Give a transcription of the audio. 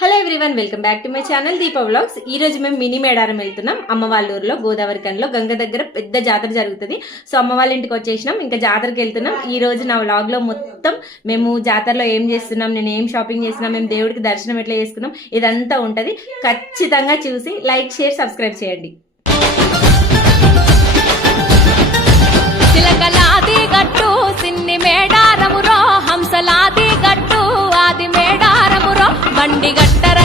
Hello everyone, welcome back to my channel Deepa vlogs. ఈ రోజు మేము మినీ మేడారం వెళ్తున్నాం. అమ్మ వాళ్ళ ఊర్లో గోదావరి కనిలో గంగ దగ్గర పెద్ద జాతర జరుగుతుంది. సో అమ్మ వాళ్ళ ఇంటికి వచ్చేసినాం, ఇంకా జాతరకి వెళ్తున్నాం. ఈ రోజు నా వ్లాగ్ లో మొత్తం మేము జాతరలో ఏం చేస్తున్నాం, నేను ఏం షాపింగ్ చేస్తున్నాం, మేము దేవుడికి దర్శనం ఎట్లా చేసుకున్నాం, ఇదంతా ఉంటది. ఖచ్చితంగా చూసి లైక్, షేర్, సబ్స్క్రైబ్ చేయండి. చిలకలాది గట్టు సిన్ని మేడారమురో, హంసలాది గట్టు ఆది మేడారమురో, బండి గట్టర